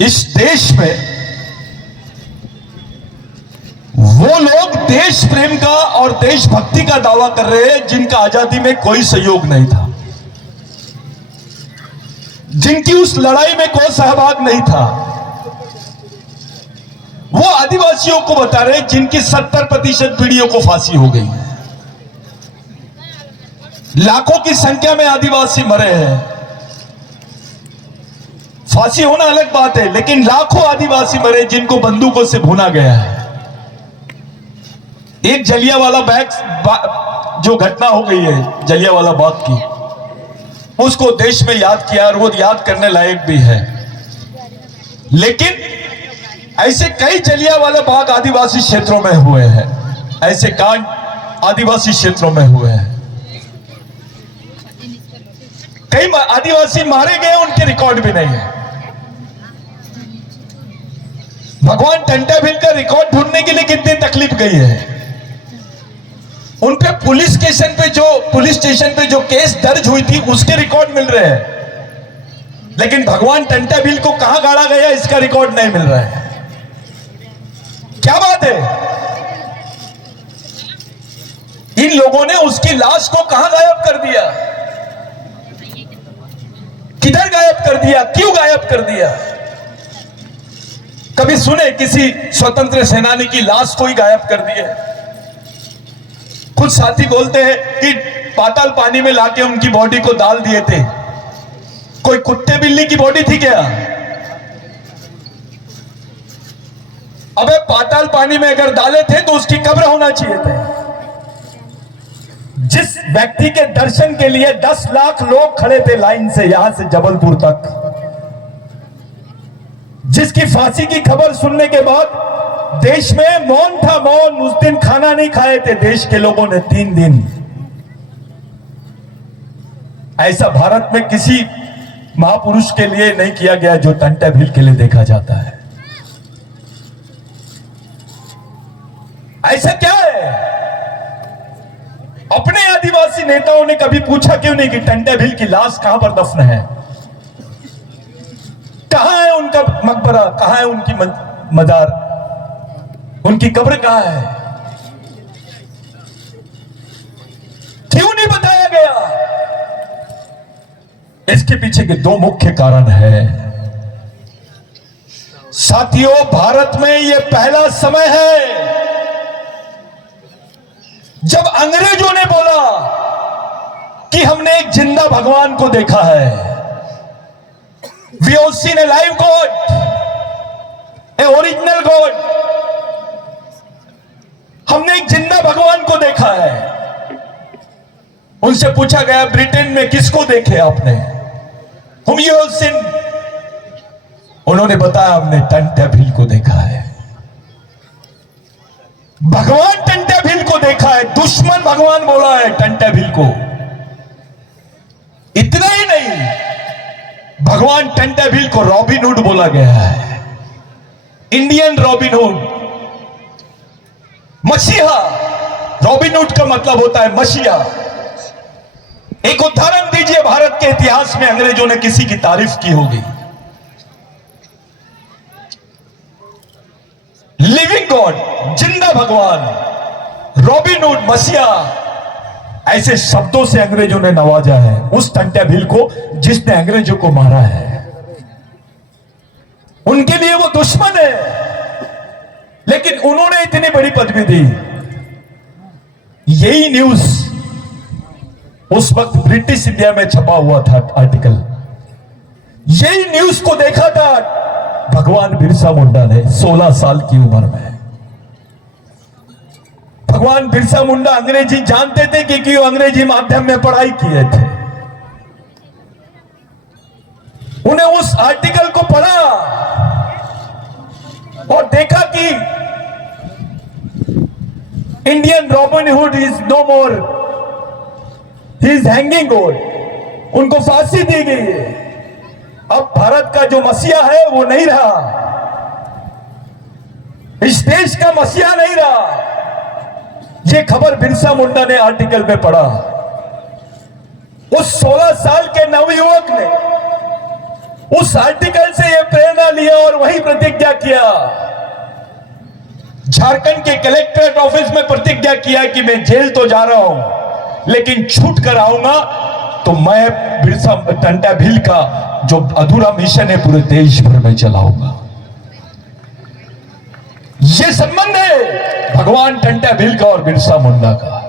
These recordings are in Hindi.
इस देश में वो लोग देश प्रेम का और देशभक्ति का दावा कर रहे हैं जिनका आजादी में कोई सहयोग नहीं था, जिनकी उस लड़ाई में कोई सहभाग नहीं था। वो आदिवासियों को बता रहे हैं जिनकी 70% पीढ़ियों को फांसी हो गई। लाखों की संख्या में आदिवासी मरे हैं। फांसी होना अलग बात है, लेकिन लाखों आदिवासी मरे जिनको बंदूकों से भुना गया है। एक जलियांवाला बाग जो घटना हो गई है जलियांवाला बाग की, उसको देश में याद किया और वो याद करने लायक भी है। लेकिन ऐसे कई जलियांवाला बाग आदिवासी क्षेत्रों में हुए हैं, ऐसे कांड आदिवासी क्षेत्रों में हुए हैं। कई आदिवासी मारे गए, उनके रिकॉर्ड भी नहीं है। भगवान टंटा भील का रिकॉर्ड ढूंढने के लिए कितनी तकलीफ गई है। उन पे पुलिस स्टेशन पे जो केस दर्ज हुई थी उसके रिकॉर्ड मिल रहे हैं, लेकिन भगवान टंटा भील को कहां गाड़ा गया इसका रिकॉर्ड नहीं मिल रहा है। क्या बात है? इन लोगों ने उसकी लाश को कहां गायब कर दिया, किधर गायब कर दिया, क्यों गायब कर दिया? कभी सुने किसी स्वतंत्र सेनानी की लाश को ही गायब कर दिया? कुछ साथी बोलते हैं कि पाताल पानी में लाके उनकी बॉडी को डाल दिए थे। कोई कुत्ते बिल्ली की बॉडी थी क्या? अबे पाताल पानी में अगर डाले थे तो उसकी कब्र होना चाहिए थे। जिस व्यक्ति के दर्शन के लिए 10 लाख लोग खड़े थे लाइन से यहां से जबलपुर तक, जिसकी फांसी की खबर सुनने के बाद देश में मौन था, मौन। उस दिन खाना नहीं खाए थे देश के लोगों ने 3 दिन। ऐसा भारत में किसी महापुरुष के लिए नहीं किया गया जो टंटा भील के लिए देखा जाता है। ऐसा क्या है? अपने आदिवासी नेताओं ने कभी पूछा क्यों नहीं कि टंटा भील की लाश कहां पर दफन है? कहां है उनका मकबरा, कहां है उनकी मजार, उनकी कब्र कहां है? क्यों नहीं बताया गया? इसके पीछे के 2 मुख्य कारण हैं। साथियों, भारत में यह पहला समय है जब अंग्रेजों ने बोला कि हमने एक जिंदा भगवान को देखा है। We have seen a live God, a original God। हमने एक जिंदा भगवान को देखा है। उनसे पूछा गया ब्रिटेन में किसको देखे आपने? Whom you have seen? उन्होंने बताया हमने टंटा भील को देखा है। भगवान टंटा भील को देखा है। दुश्मन भगवान बोला है टंटा भील को। इतना ही नहीं, भगवान टंटा भील को रॉबिन हुड बोला गया है, इंडियन रॉबिन हुड, मसीहा। रॉबिन हुड का मतलब होता है मसीहा। एक उदाहरण दीजिए भारत के इतिहास में अंग्रेजों ने किसी की तारीफ की होगी। लिविंग गॉड, जिंदा भगवान, रॉबिन हुड, मसीहा, ऐसे शब्दों से अंग्रेजों ने नवाजा है उस टंटा भील को जिसने अंग्रेजों को मारा है। उनके लिए वो दुश्मन है, लेकिन उन्होंने इतनी बड़ी पदवी दी। यही न्यूज उस वक्त ब्रिटिश इंडिया में छपा हुआ था आर्टिकल। यही न्यूज को देखा था भगवान बिरसा मुंडा ने 16 साल की उम्र में। भगवान बिरसा मुंडा अंग्रेजी जानते थे क्योंकि वो अंग्रेजी माध्यम में पढ़ाई किए थे। उन्हें उस आर्टिकल को पढ़ा और देखा कि Indian Robin Hood is no more, he is hanging old. उनको फांसी दी गई है। अब भारत का जो मसीहा है वो नहीं रहा, इस देश का मसीहा नहीं रहा। ये खबर बिरसा मुंडा ने आर्टिकल में पढ़ा। उस 16 साल के नवयुवक ने उस आर्टिकल से यह प्रेरणा लिया और वही प्रतिज्ञा किया। झारखंड के कलेक्ट्रेट ऑफिस में प्रतिज्ञा किया कि मैं जेल तो जा रहा हूं लेकिन छूट कर आऊंगा तो मैं बिरसा टंटा भील का जो अधूरा मिशन है पूरे देश भर में चलाऊंगा। यह संबंध है भगवान टंटा भील का और बिरसा मुंडा का।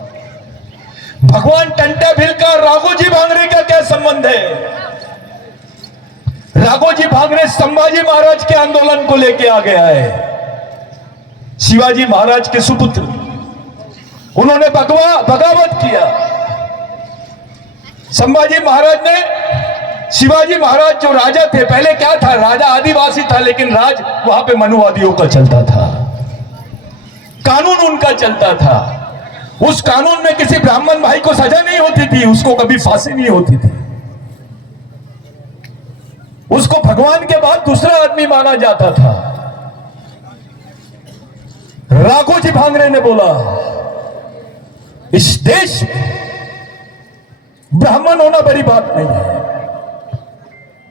भगवान टंटा भील का और राघोजी भांगरे का क्या संबंध है? राघोजी भांगरे संभाजी महाराज के आंदोलन को लेके आ गया है। शिवाजी महाराज के सुपुत्र, उन्होंने बगावत किया। संभाजी महाराज ने, शिवाजी महाराज जो राजा थे, पहले क्या था, राजा आदिवासी था लेकिन राज वहां पे मनुवादियों का चलता था, कानून उनका चलता था। उस कानून में किसी ब्राह्मण भाई को सजा नहीं होती थी, उसको कभी फांसी नहीं होती थी, उसको भगवान के बाद दूसरा आदमी माना जाता था। राघोजी भांगरे ने बोला इस देश में ब्राह्मण होना बड़ी बात नहीं है,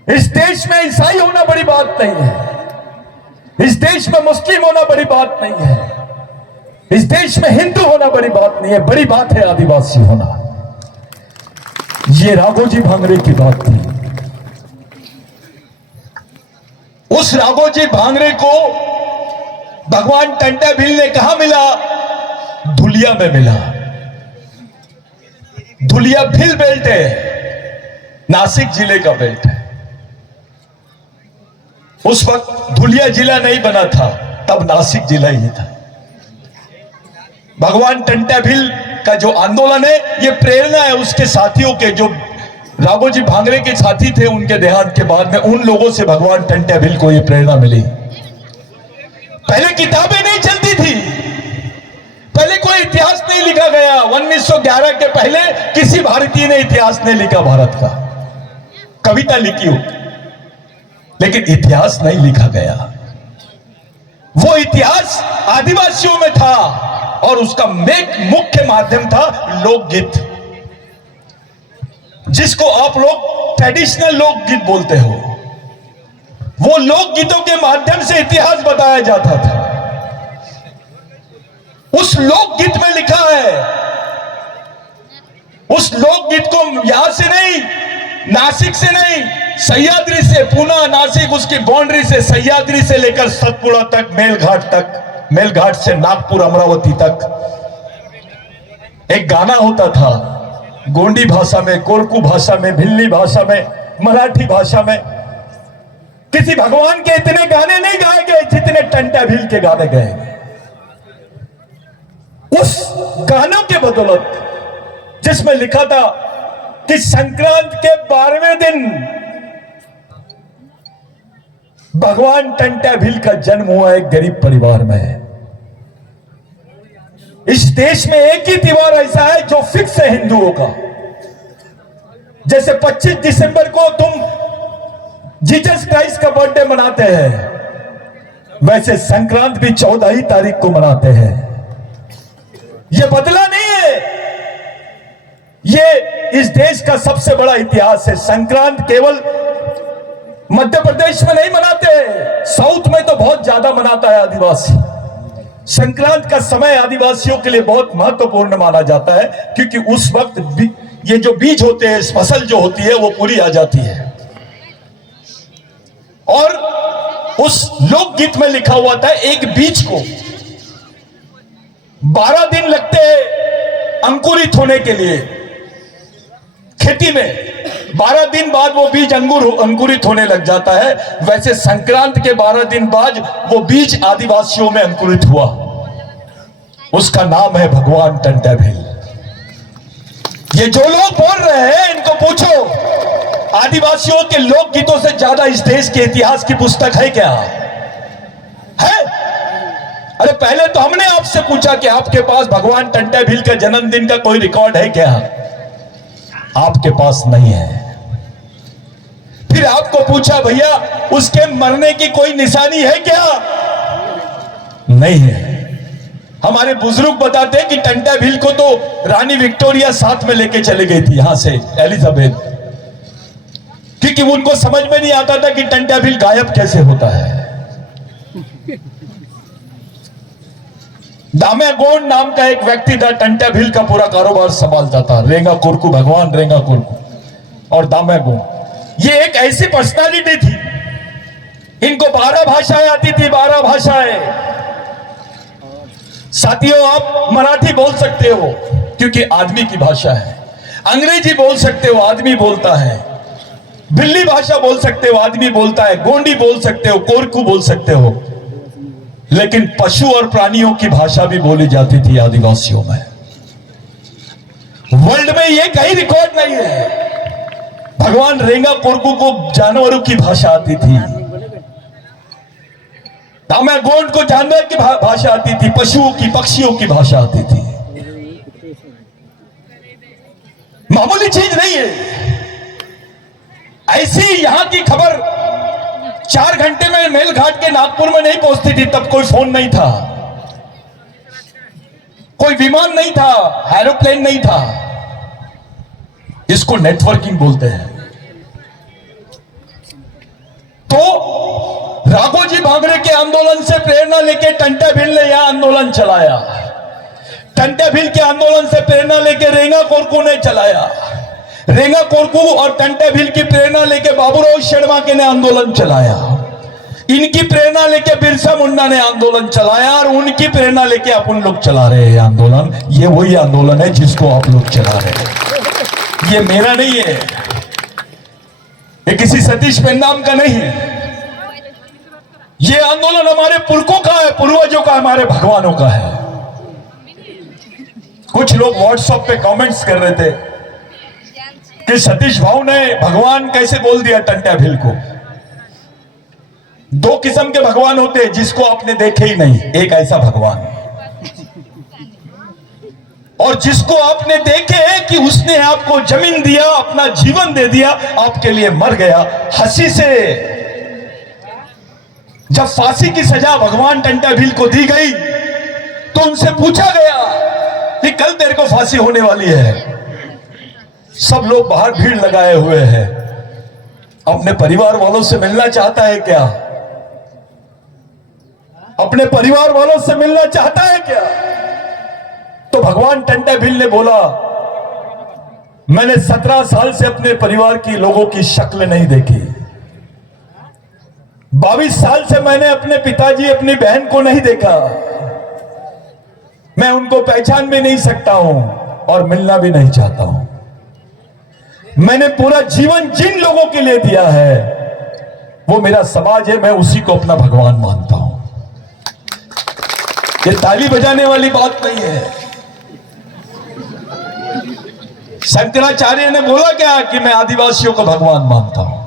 इस देश में ईसाई होना बड़ी बात नहीं है, इस देश में मुस्लिम होना बड़ी बात नहीं है, इस देश में हिंदू होना बड़ी बात नहीं है, बड़ी बात है आदिवासी होना। यह राघोजी भांगरे की बात थी। उस राघोजी भांगरे को भगवान टंटा भील ने कहा मिला? धुलिया में मिला। धुलिया भील बेल्ट है, नासिक जिले का बेल्ट है। उस वक्त धुलिया जिला नहीं बना था, तब नासिक जिला ही था। भगवान टंटा भील का जो आंदोलन है, यह प्रेरणा है उसके साथियों के, जो राघोजी भांगरे के साथी थे, उनके देहांत के बाद में उन लोगों से भगवान टंटा भील को यह प्रेरणा मिली। पहले किताबें नहीं चलती थी, पहले कोई इतिहास नहीं लिखा गया। 1911 के पहले किसी भारतीय ने इतिहास नहीं लिखा भारत का। कविता लिखी हो लेकिन इतिहास नहीं लिखा गया। वो इतिहास आदिवासियों में था और उसका मुख्य माध्यम था लोकगीत, जिसको आप लोग ट्रेडिशनल लोकगीत बोलते हो। वो लोकगीतों के माध्यम से इतिहास बताया जाता था। उस लोकगीत में लिखा है, उस लोकगीत को यहां से नहीं, नासिक से नहीं, सह्याद्री से, पूना नासिक उसकी बाउंड्री से, सह्याद्री से लेकर सतपुड़ा तक, मेलघाट से नागपुर अमरावती तक एक गाना होता था। गोंडी भाषा में, कोरकू भाषा में, भिल्ली भाषा में, मराठी भाषा में। किसी भगवान के इतने गाने नहीं गाए गए जितने टंटा भील के गाने गए। उस गानों के बदौलत जिसमें लिखा था कि संक्रांत के 12वें दिन भगवान टंटा भील का जन्म हुआ एक गरीब परिवार में। इस देश में एक ही त्योहार ऐसा है जो फिक्स है हिंदुओं का। जैसे 25 दिसंबर को तुम जीसस क्राइस्ट का बर्थडे मनाते हैं, वैसे संक्रांत भी 14 ही तारीख को मनाते हैं। यह बदला नहीं है, यह इस देश का सबसे बड़ा इतिहास है। संक्रांत केवल मध्य प्रदेश में नहीं मनाते, साउथ में तो बहुत ज्यादा मनाता है आदिवासी। संक्रांत का समय आदिवासियों के लिए बहुत महत्वपूर्ण माना जाता है, क्योंकि उस वक्त ये जो बीज होते हैं, फसल जो होती है वो पूरी आ जाती है। और उस लोकगीत में लिखा हुआ था एक बीज को 12 दिन लगते हैं अंकुरित होने के लिए। खेती में 12 दिन बाद वो बीज अंकुरित होने लग जाता है, वैसे संक्रांत के 12 दिन बाद वो बीज आदिवासियों में अंकुरित हुआ। उसका नाम है भगवान टंटा भील। ये जो लोग बोल रहे हैं इनको पूछो, आदिवासियों के लोकगीतों से ज्यादा इस देश के इतिहास की पुस्तक है क्या? है? अरे पहले तो हमने आपसे पूछा कि आपके पास भगवान टंटा भील का जन्मदिन का कोई रिकॉर्ड है क्या? आपके पास नहीं है। फिर आपको पूछा भैया उसके मरने की कोई निशानी है क्या? नहीं है। हमारे बुजुर्ग बताते हैं कि टंटा भील को तो रानी विक्टोरिया साथ में लेके चले गई थी, यहां से एलिजाबेथ, क्योंकि उनको समझ में नहीं आता था कि टंट्या भील गायब कैसे होता है। दामे गोंड नाम का एक व्यक्ति था, टंट्या भील का पूरा कारोबार संभालता था। रेंगा कुरकू, भगवान रेंगा कुरकू और दामे गोंड, ये एक ऐसी पर्सनालिटी थी, इनको 12 भाषाएं आती थी, 12 भाषाएं। साथियों, आप मराठी बोल सकते हो क्योंकि आदमी की भाषा है, अंग्रेजी बोल सकते हो, आदमी बोलता है, बिल्ली भाषा बोल सकते हो, आदमी बोलता है, गोंडी बोल सकते हो, कोरकू बोल सकते हो, लेकिन पशु और प्राणियों की भाषा भी बोली जाती थी आदिवासियों में। वर्ल्ड में ये कहीं रिकॉर्ड नहीं है। भगवान रेंगा कोरकू को जानवरों की भाषा आती थी, दामे गोंड को जानवर की भाषा आती थी, पशुओं की, पक्षियों की भाषा आती थी। मामूली चीज नहीं है। ऐसी यहां की खबर 4 घंटे में मेलघाट के नागपुर में नहीं पहुंचती थी। तब कोई फोन नहीं था, कोई विमान नहीं था, एरोप्लेन नहीं था। इसको नेटवर्किंग बोलते हैं। तो राघोजी भांगड़े के आंदोलन से प्रेरणा लेके टंट्या भील ने यह आंदोलन चलाया। टंट्या भील के आंदोलन से प्रेरणा लेके रेंगा कोरकू ने चलाया। रेंगा कोरकू और टंट्या भील की प्रेरणा लेके बाबूराव शेरमाके ने आंदोलन चलाया। इनकी प्रेरणा लेके बिरसा मुंडा ने आंदोलन चलाया और उनकी प्रेरणा लेके अपन लोग चला रहे हैं आंदोलन। ये वही आंदोलन है जिसको आप लोग चला रहे हैं। ये मेरा नहीं है, ये किसी सतीश पेन्नाम का नहीं है। ये आंदोलन हमारे पुरखों का है, पूर्वजों का, हमारे भगवानों का है। कुछ लोग व्हाट्सएप पे कमेंट्स कर रहे थे कि सतीश भाऊ ने भगवान कैसे बोल दिया टंट्या भील को। 2 किस्म के भगवान होते हैं जिसको आपने देखे ही नहीं। एक ऐसा भगवान और जिसको आपने देखे कि उसने आपको जमीन दिया, अपना जीवन दे दिया, आपके लिए मर गया हंसी से। जब फांसी की सजा भगवान टंट्या भील को दी गई तो उनसे पूछा गया कि कल तेरे को फांसी होने वाली है। सब लोग बाहर भीड़ लगाए हुए हैं। अपने परिवार वालों से मिलना चाहता है क्या? अपने परिवार वालों से मिलना चाहता है क्या? तो भगवान टंट्या भील ने बोला, मैंने 17 साल से अपने परिवार की लोगों की शक्ल नहीं देखी। 22 साल से मैंने अपने पिताजी, अपनी बहन को नहीं देखा। मैं उनको पहचान भी नहीं सकता हूं और मिलना भी नहीं चाहता हूं। मैंने पूरा जीवन जिन लोगों के लिए दिया है वो मेरा समाज है, मैं उसी को अपना भगवान मानता हूं। ये ताली बजाने वाली बात नहीं है। शंकराचार्य ने बोला क्या कि मैं आदिवासियों को भगवान मानता हूं।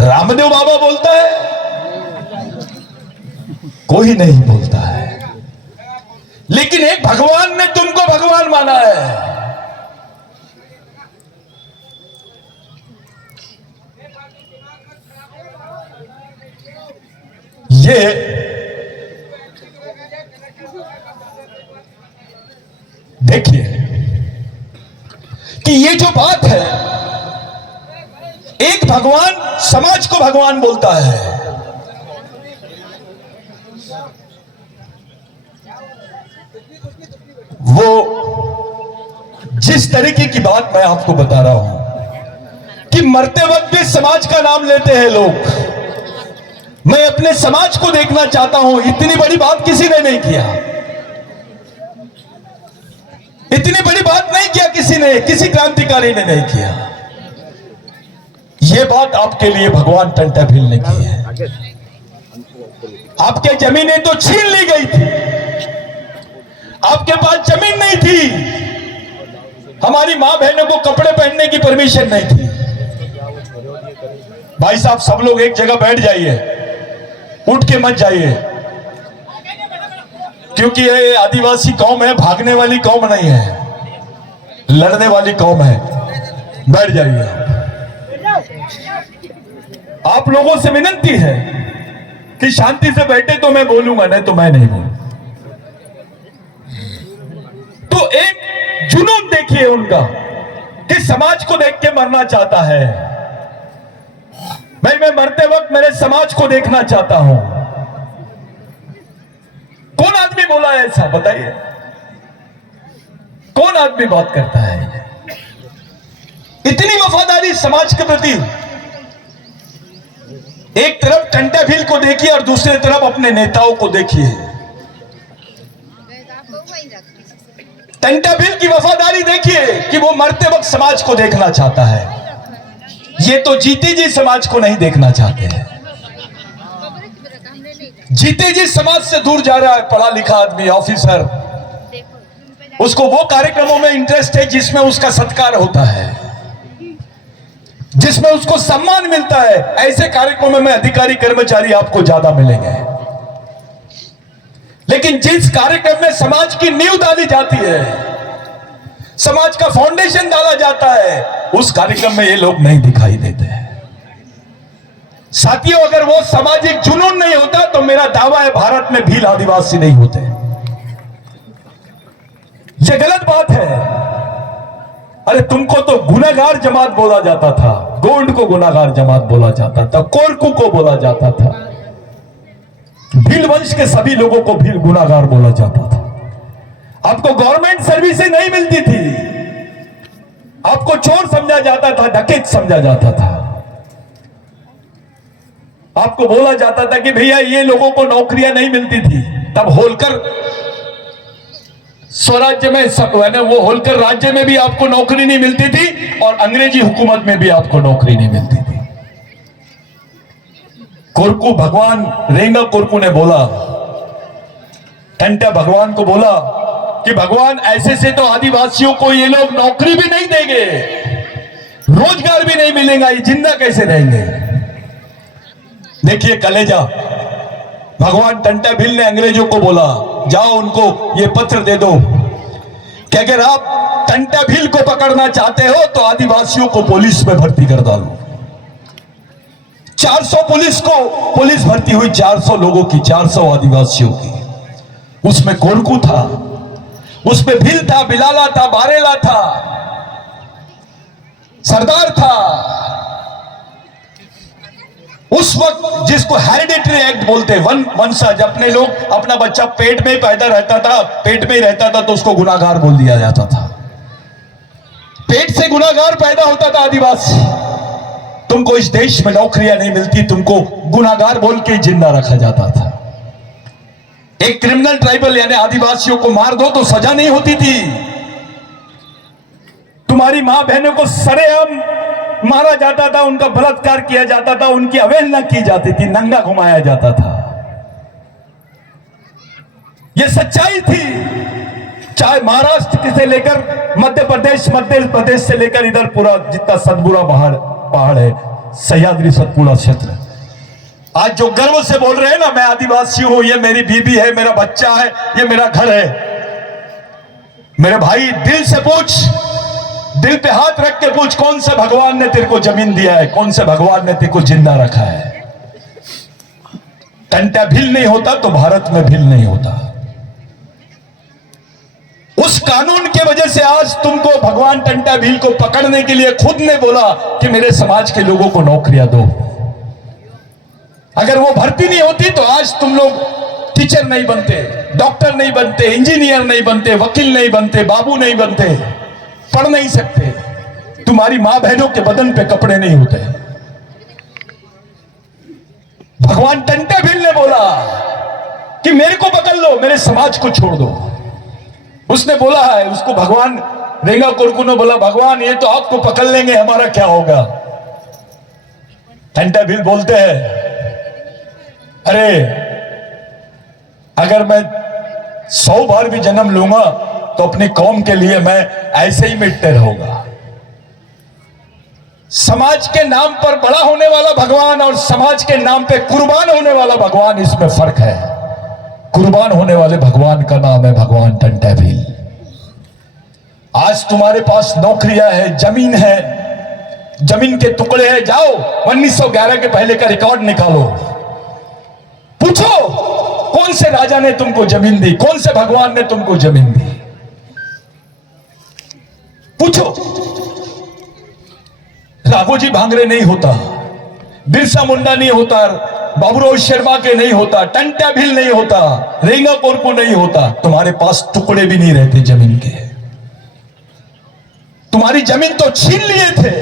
रामदेव बाबा बोलता है, कोई नहीं बोलता है, लेकिन एक भगवान ने तुमको भगवान माना है। ये देखिए कि ये जो बात है, एक भगवान समाज को भगवान बोलता है। वो जिस तरीके की बात मैं आपको बता रहा हूं कि मरते वक्त भी समाज का नाम लेते हैं लोग। मैं अपने समाज को देखना चाहता हूं। इतनी बड़ी बात किसी ने नहीं किया, इतनी बड़ी बात नहीं किया किसी ने, किसी क्रांतिकारी ने नहीं किया। यह बात आपके लिए भगवान टंट्या भील ने की है। आपके जमीनें तो छीन ली गई थी, आपके पास जमीन नहीं थी, हमारी मां बहनों को कपड़े पहनने की परमिशन नहीं थी। भाई साहब, सब लोग एक जगह बैठ जाइए, उठ के मत जाइए, क्योंकि ये आदिवासी कौम है, भागने वाली कौम नहीं है, लड़ने वाली कौम है। बैठ जाइए। आप लोगों से विनती है कि शांति से बैठे तो मैं बोलूंगा, नहीं तो मैं नहीं बोलूंगा। तो एक जुनून देखिए उनका कि समाज को देख के मरना चाहता है। भाई मैं मरते वक्त मेरे समाज को देखना चाहता हूं। कौन आदमी बोला है ऐसा, बताइए? कौन आदमी बात करता है? इतनी वफादारी समाज के प्रति। एक तरफ टंटा भील को देखिए और दूसरी तरफ अपने नेताओं को देखिए। टंटा भील की वफादारी देखिए कि वो मरते वक्त समाज को देखना चाहता है। ये तो जीते जी समाज को नहीं देखना चाहते हैं। जीते जी समाज से दूर जा रहा है पढ़ा लिखा आदमी, ऑफिसर। उसको वो कार्यक्रमों में इंटरेस्ट है जिसमें उसका सत्कार होता है, जिसमें उसको सम्मान मिलता है। ऐसे कार्यक्रमों में अधिकारी कर्मचारी आपको ज्यादा मिलेंगे। लेकिन जिस कार्यक्रम में समाज की नींव डाली जाती है, समाज का फाउंडेशन डाला जाता है, उस कार्यक्रम में ये लोग नहीं दिखाई देते हैं। साथियों, अगर वो सामाजिक जुनून नहीं होता तो मेरा दावा है भारत में भील आदिवासी नहीं होते। ये गलत बात है। अरे तुमको तो गुनाहगार जमात बोला जाता था, गोंड को गुनाहगार जमात बोला जाता था, कोरकू को बोला जाता था, भील वंश के सभी लोगों को भील गुनाहगार बोला जाता था। आपको गवर्नमेंट सर्विसेज नहीं मिलती थी, आपको चोर समझा जाता था, डकैत समझा जाता था। आपको बोला जाता था कि भैया ये लोगों को नौकरियां नहीं मिलती थी। तब होलकर स्वराज्य में वो होलकर राज्य में भी आपको नौकरी नहीं मिलती थी और अंग्रेजी हुकूमत में भी आपको नौकरी नहीं मिलती थी। कोरकू भगवान रेंगा कोरकू ने बोला, टंटा भगवान को बोला कि भगवान ऐसे से तो आदिवासियों को ये लोग नौकरी भी नहीं देंगे, रोजगार भी नहीं मिलेगा, ये जिंदा कैसे रहेंगे। देखिए कलेजा, भगवान टंटा भील ने अंग्रेजों को बोला, जाओ उनको ये पत्र दे दो कि अगर आप टंटा भील को पकड़ना चाहते हो तो आदिवासियों को पुलिस में भर्ती कर डालो। 400 पुलिस भर्ती हुई, 400 लोगों की, 400 आदिवासियों की। उसमें कोरकू था, उसमें भील था, बिलाला था, बारेला था, सरदार था। उस वक्त जिसको हेरिडिटरी एक्ट बोलते, वंशज, अपने लोग अपना बच्चा पेट में ही पैदा रहता था, पेट में ही रहता था तो उसको गुनाहगार बोल दिया जाता था। पेट से गुनाहगार पैदा होता था आदिवासी। तुमको इस देश में नौकरियां नहीं मिलती, तुमको गुनाहगार बोल के जिंदा रखा जाता था। एक क्रिमिनल ट्राइबल यानी आदिवासियों को मार दो तो सजा नहीं होती थी। तुम्हारी मां बहनों को सरेआम मारा जाता था, उनका बलात्कार किया जाता था, उनकी अवहेलना की जाती थी, नंगा घुमाया जाता था। यह सच्चाई थी। चाहे महाराष्ट्र से लेकर मध्य प्रदेश से लेकर इधर पूरा जितना सतपुड़ा पहाड़ है, सह्याद्री सतपुड़ा क्षेत्र, आज जो गर्व से बोल रहे हैं ना, मैं आदिवासी हूं, ये मेरी बीबी है, मेरा बच्चा है, ये मेरा घर है। मेरे भाई दिल से पूछ, दिल पे हाथ रख के पूछ, कौन से भगवान ने तेरे को जमीन दिया है, कौन से भगवान ने तेरे को जिंदा रखा है। टंटा भील नहीं होता तो भारत में भील नहीं होता। उस कानून की वजह से आज तुमको भगवान टंटा भील को पकड़ने के लिए खुद ने बोला कि मेरे समाज के लोगों को नौकरियां दो। अगर वो भर्ती नहीं होती तो आज तुम लोग टीचर नहीं बनते, डॉक्टर नहीं बनते, इंजीनियर नहीं बनते, वकील नहीं बनते, बाबू नहीं बनते, पढ़ नहीं सकते, तुम्हारी मां बहनों के बदन पे कपड़े नहीं होते। भगवान टंटा भील ने बोला कि मेरे को पकड़ लो, मेरे समाज को छोड़ दो। उसने बोला है, उसको भगवान रेंगा कोरकू ने बोला, भगवान ये तो आपको पकड़ लेंगे, हमारा क्या होगा। टंटा भील बोलते हैं, अरे अगर मैं 100 बार भी जन्म लूंगा तो अपनी कौम के लिए मैं ऐसे ही मिटते रहूंगा। समाज के नाम पर बड़ा होने वाला भगवान और समाज के नाम पे कुर्बान होने वाला भगवान, इसमें फर्क है। कुर्बान होने वाले भगवान का नाम है भगवान टंटा भील। आज तुम्हारे पास नौकरियां है, जमीन है, जमीन के टुकड़े हैं, जाओ 1911 के पहले का रिकॉर्ड निकालो, पूछो कौन से राजा ने तुमको जमीन दी, कौन से भगवान ने तुमको जमीन दी, पूछो। राघोजी भांगरे नहीं होता, बिरसा मुंडा नहीं होता, बाबूराव शर्मा के नहीं होता, टंटा भील नहीं होता, रेंगा कोरकू नहीं होता, तुम्हारे पास टुकड़े भी नहीं रहते जमीन के। तुम्हारी जमीन तो छीन लिए थे।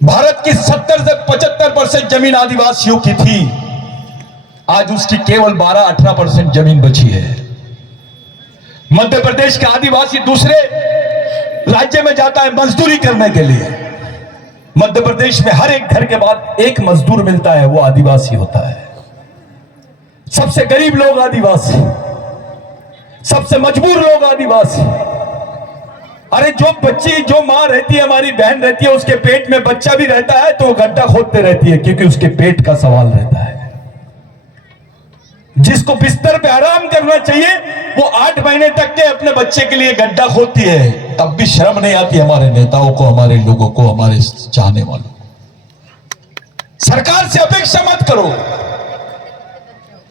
भारत की 70 से 75% जमीन आदिवासियों की थी, आज उसकी केवल 12-18% जमीन बची है। मध्य प्रदेश का आदिवासी दूसरे राज्य में जाता है मजदूरी करने के लिए। मध्य प्रदेश में हर एक घर के बाद एक मजदूर मिलता है, वो आदिवासी होता है। सबसे गरीब लोग आदिवासी, सबसे मजबूर लोग आदिवासी। अरे जो बच्ची, जो मां रहती है, हमारी बहन रहती है, उसके पेट में बच्चा भी रहता है तो वो गड्ढा खोदते रहती है, क्योंकि उसके पेट का सवाल रहता है। जिसको बिस्तर पे आराम करना चाहिए वो 8 महीने तक के अपने बच्चे के लिए गड्ढा खोदती है, तब भी शर्म नहीं आती हमारे नेताओं को, हमारे लोगों को, हमारे चाहने वालों को। सरकार से अपेक्षा मत करो,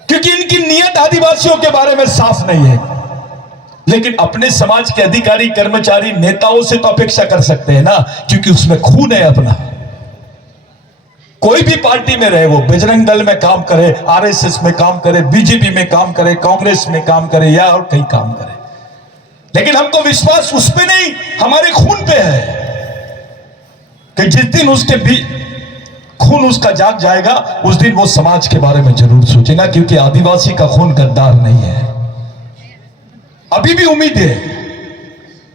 क्योंकि इनकी नीयत आदिवासियों के बारे में साफ नहीं है। लेकिन अपने समाज के अधिकारी, कर्मचारी, नेताओं से तो अपेक्षा कर सकते हैं ना, क्योंकि उसमें खून है अपना। कोई भी पार्टी में रहे, वो बजरंग दल में काम करे, आरएसएस में काम करे, बीजेपी में काम करे, कांग्रेस में काम करे या और कहीं काम करे, लेकिन हमको विश्वास उस पे नहीं, हमारे खून पे है कि जिस दिन उसके भी खून उसका जाग जाएगा, उस दिन वो समाज के बारे में जरूर सोचेगा, क्योंकि आदिवासी का खून गद्दार नहीं है। अभी भी उम्मीद है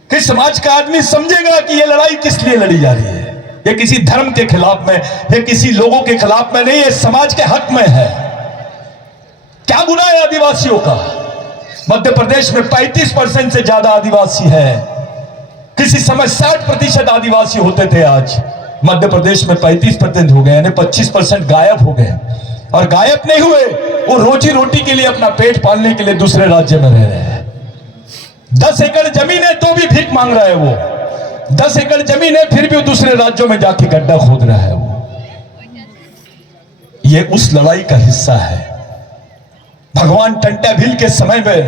कि समाज का आदमी समझेगा कि ये लड़ाई किस लिए लड़ी जा रही है। ये किसी धर्म के खिलाफ में, ये किसी लोगों के खिलाफ में नहीं, ये समाज के हक में है। क्या गुनाह है आदिवासियों का? मध्य प्रदेश में 35% से ज्यादा आदिवासी है। किसी समय 60% आदिवासी होते थे, आज मध्य प्रदेश में 35% हो गए, यानी 25% गायब हो गए। और गायब नहीं हुए, वो रोजी रोटी के लिए, अपना पेट पालने के लिए दूसरे राज्य में रह रहे हैं। 10 एकड़ जमीन है तो भी भीख मांग रहा है वो। 10 एकड़ जमीन है फिर भी दूसरे राज्यों में जाके गड्ढा खोद रहा है वो। ये उस लड़ाई का हिस्सा है। भगवान टंटा भील के समय में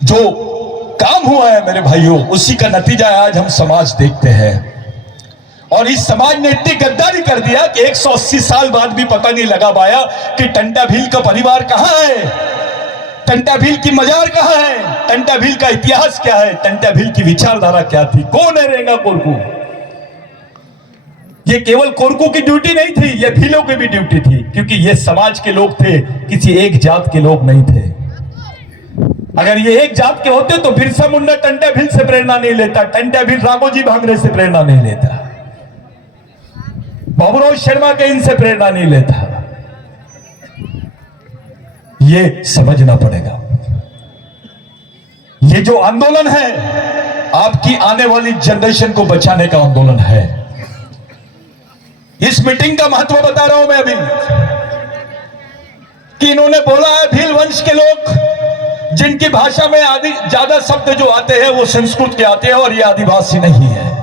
जो काम हुआ है मेरे भाइयों, उसी का नतीजा आज हम समाज देखते हैं। और इस समाज ने इतनी गद्दारी कर दिया कि 180 साल बाद भी पता नहीं लगा पाया कि टंटा भील का परिवार कहां है, टंटा भील की मजार कहां है, टंटा भील का इतिहास क्या है, टंटा भील की विचारधारा क्या थी, कौन है रेंगा कोरकू। ये केवल कोरकू की ड्यूटी नहीं थी, ये भीलों की भी ड्यूटी थी, क्योंकि ये समाज के लोग थे, किसी एक जात के लोग नहीं थे। अगर ये एक जात के होते तो बिरसा मुंडा टंटा भील से प्रेरणा नहीं लेता, टंटा भील राघोजी भांगरे से प्रेरणा नहीं लेता, बाबूराव शर्मा के इनसे प्रेरणा नहीं लेता। ये समझना पड़ेगा। ये जो आंदोलन है, आपकी आने वाली जनरेशन को बचाने का आंदोलन है। इस मीटिंग का महत्व बता रहा हूं मैं अभी, कि इन्होंने बोला है भील वंश के लोग, जिनकी भाषा में आदि ज्यादा शब्द जो आते हैं वो संस्कृत के आते हैं, और ये आदिवासी नहीं है।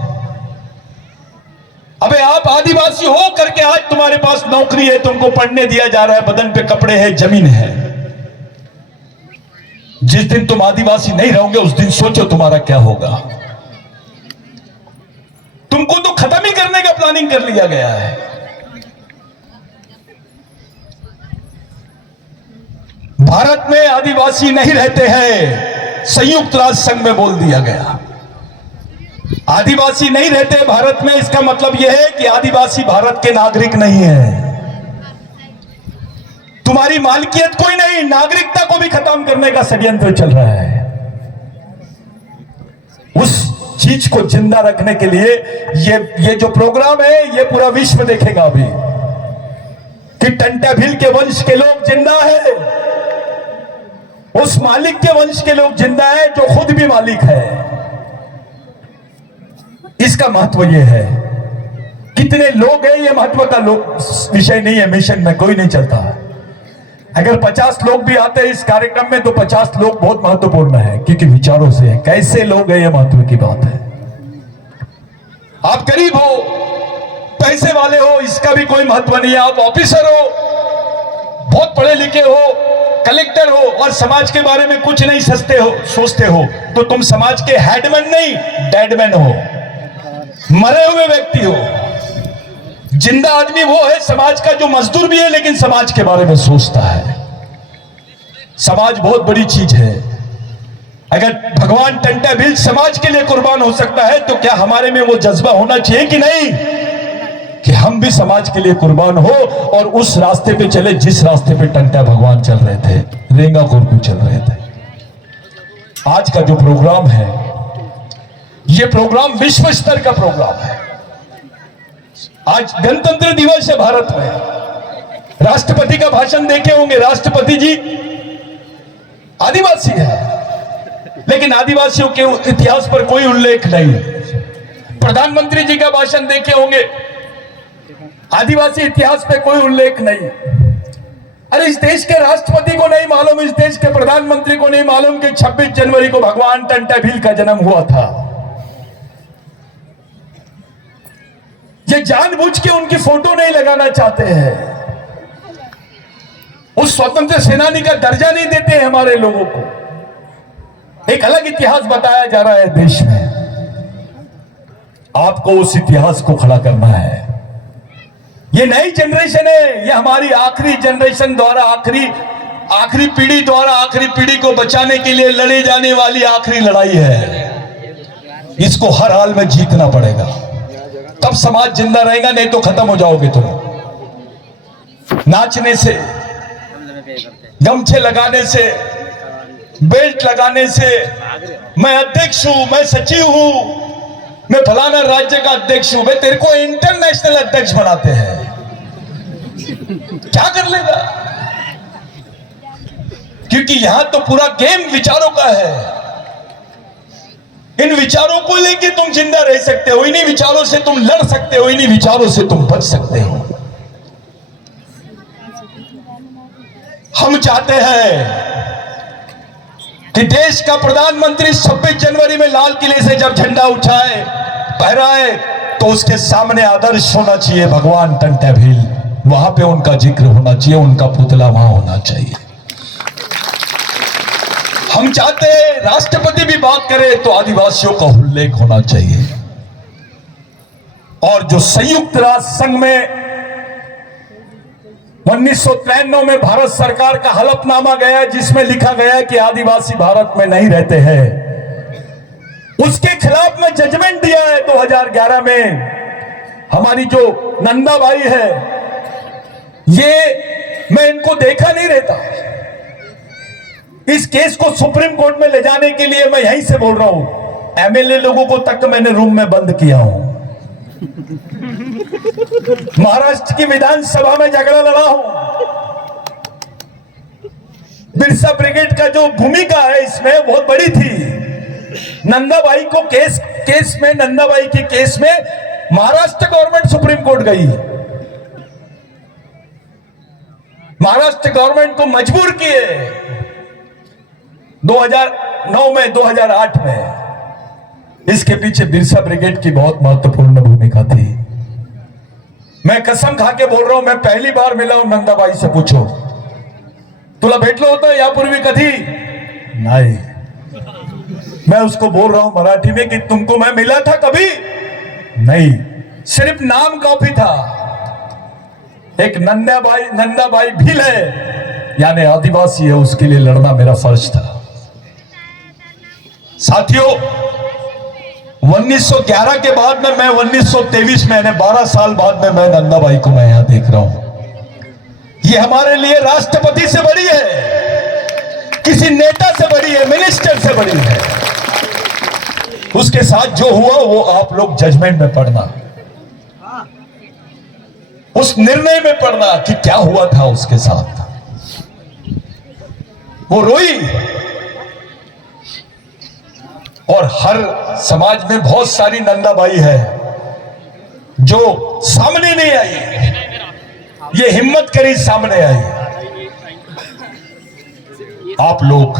अबे आप आदिवासी हो करके आज तुम्हारे पास नौकरी है, तुमको पढ़ने दिया जा रहा है, बदन पे कपड़े हैं, जमीन है। जिस दिन तुम आदिवासी नहीं रहोगे, उस दिन सोचो तुम्हारा क्या होगा। तुमको तो खत्म ही करने का प्लानिंग कर लिया गया है। भारत में आदिवासी नहीं रहते हैं, संयुक्त राष्ट्र संघ में बोल दिया गया। आदिवासी नहीं रहते भारत में, इसका मतलब यह है कि आदिवासी भारत के नागरिक नहीं है। तुम्हारी मालिकियत कोई नहीं, नागरिकता को भी खत्म करने का षड्यंत्र चल रहा है। उस चीज को जिंदा रखने के लिए ये जो प्रोग्राम है, ये पूरा विश्व देखेगा अभी कि टंटा भील के वंश के लोग जिंदा है, उस मालिक के वंश के लोग जिंदा है जो खुद भी मालिक है। इसका महत्व यह है। कितने लोग हैं, यह महत्व का विषय नहीं है। मिशन में कोई नहीं चलता। अगर 50 लोग भी आते हैं इस कार्यक्रम में, तो 50 लोग बहुत महत्वपूर्ण है, क्योंकि विचारों से है। कैसे लोग हैं, यह महत्व की बात है। आप गरीब हो, पैसे वाले हो, इसका भी कोई महत्व नहीं है। आप ऑफिसर हो, बहुत पढ़े लिखे हो, कलेक्टर हो, और समाज के बारे में कुछ नहीं सोचते हो, तो तुम समाज के हेडमैन नहीं, डेडमैन हो। मरे हुए व्यक्ति हो। जिंदा आदमी वो है समाज का जो मजदूर भी है लेकिन समाज के बारे में सोचता है। समाज बहुत बड़ी चीज है। अगर भगवान टंटा भील समाज के लिए कुर्बान हो सकता है तो क्या हमारे में वो जज्बा होना चाहिए कि नहीं कि हम भी समाज के लिए कुर्बान हो और उस रास्ते पे चले जिस रास्ते पे टंटा भगवान चल रहे थे, रेंगा गुरु चल रहे थे। आज का जो प्रोग्राम है, ये प्रोग्राम विश्व स्तर का प्रोग्राम है। आज गणतंत्र दिवस है भारत में। राष्ट्रपति का भाषण देखे होंगे। राष्ट्रपति जी आदिवासी है लेकिन आदिवासियों के इतिहास पर कोई उल्लेख नहीं। प्रधानमंत्री जी का भाषण देखे होंगे, आदिवासी इतिहास पे कोई उल्लेख नहीं। अरे इस देश के राष्ट्रपति को नहीं मालूम, इस देश के प्रधानमंत्री को नहीं मालूम कि 26 जनवरी को भगवान टंटा भील का जन्म हुआ था। ये जानबूझ के उनकी फोटो नहीं लगाना चाहते हैं। उस स्वतंत्र सेनानी का दर्जा नहीं देते हैं हमारे लोगों को। एक अलग इतिहास बताया जा रहा है देश में। आपको उस इतिहास को खड़ा करना है। ये नई जनरेशन है, ये हमारी आखिरी जनरेशन द्वारा, आखिरी पीढ़ी द्वारा आखिरी पीढ़ी को बचाने के लिए लड़ी जाने वाली आखिरी लड़ाई है। इसको हर हाल में जीतना पड़ेगा, तब समाज जिंदा रहेगा, नहीं तो खत्म हो जाओगे तुम। नाचने से, गमछे लगाने से, बेल्ट लगाने से, मैं अध्यक्ष हूं, मैं सचिव हूं, मैं फलाना राज्य का अध्यक्ष हूं, वे तेरे को इंटरनेशनल अध्यक्ष बनाते हैं। क्या कर लेगा? क्योंकि यहां तो पूरा गेम विचारों का है। इन विचारों को लेके तुम जिंदा रह सकते हो, इन्हीं विचारों से तुम लड़ सकते हो, इन्हीं विचारों से तुम बच सकते हो। हम चाहते हैं कि देश का प्रधानमंत्री 26 जनवरी में लाल किले से जब झंडा उठाए, फहराए, तो उसके सामने आदर्श होना चाहिए भगवान टंटा भील। वहां पे उनका जिक्र होना चाहिए, उनका पुतला वहां होना चाहिए। हम चाहते हैं राष्ट्रपति भी बात करे तो आदिवासियों का उल्लेख होना चाहिए। और जो संयुक्त राष्ट्र संघ में 1993 में भारत सरकार का हलफनामा गया जिसमें लिखा गया कि आदिवासी भारत में नहीं रहते हैं, उसके खिलाफ में जजमेंट दिया है 2011 में। हमारी जो नंदाबाई है, ये मैं इनको देखा नहीं रहता। इस केस को सुप्रीम कोर्ट में ले जाने के लिए मैं यहीं से बोल रहा हूं। एमएलए लोगों को तक मैंने रूम में बंद किया हूं। महाराष्ट्र की विधानसभा में झगड़ा लड़ा हूं। बिरसा ब्रिगेड का जो भूमिका है इसमें बहुत बड़ी थी। नंदाबाई को केस में नंदाबाई के केस में महाराष्ट्र गवर्नमेंट सुप्रीम कोर्ट गई। महाराष्ट्र गवर्नमेंट को मजबूर किए 2009 में, 2008 में। इसके पीछे बिरसा ब्रिगेड की बहुत महत्वपूर्ण भूमिका थी। मैं कसम खा के बोल रहा हूं, मैं पहली बार मिला हूं नंदाबाई से। पूछो तुला भेटलो होता यापूर्वी कभी? नहीं। मैं उसको बोल रहा हूं मराठी में कि तुमको मैं मिला था कभी? नहीं, सिर्फ नाम कॉपी था। एक नंदाबाई भील है, यानी आदिवासी है, उसके लिए लड़ना मेरा फर्ज था। साथियों, 1911 के बाद में मैं 1923 में, 12 साल बाद में मैं नंदाबाई को मैं यहां देख रहा हूं। ये हमारे लिए राष्ट्रपति से बड़ी है, किसी नेता से बड़ी है, मिनिस्टर से बड़ी है। उसके साथ जो हुआ वो आप लोग जजमेंट में पढ़ना, उस निर्णय में पढ़ना कि क्या हुआ था उसके साथ। वो रोई। और हर समाज में बहुत सारी नंदाबाई है जो सामने नहीं आई, ये हिम्मत करी सामने आई। आप लोग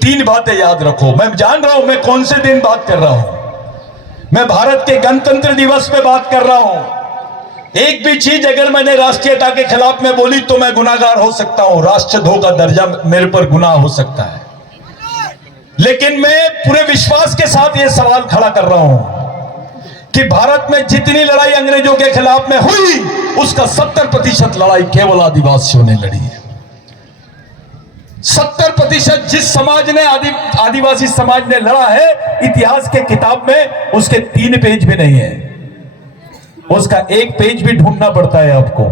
3 बातें याद रखो। मैं जान रहा हूं मैं कौन से दिन बात कर रहा हूं। मैं भारत के गणतंत्र दिवस पे बात कर रहा हूं। एक भी चीज अगर मैंने राष्ट्रीयता के खिलाफ में बोली तो मैं गुनाहगार हो सकता हूं, राष्ट्रद्रोह का दर्जा मेरे पर गुनाह हो सकता है। लेकिन मैं पूरे विश्वास के साथ यह सवाल खड़ा कर रहा हूं कि भारत में जितनी लड़ाई अंग्रेजों के खिलाफ में हुई उसका 70% लड़ाई केवल आदिवासियों ने लड़ी है। 70% जिस समाज ने आदिवासी समाज ने लड़ा है, इतिहास के किताब में उसके 3 पेज भी नहीं है, उसका 1 पेज भी ढूंढना पड़ता है आपको।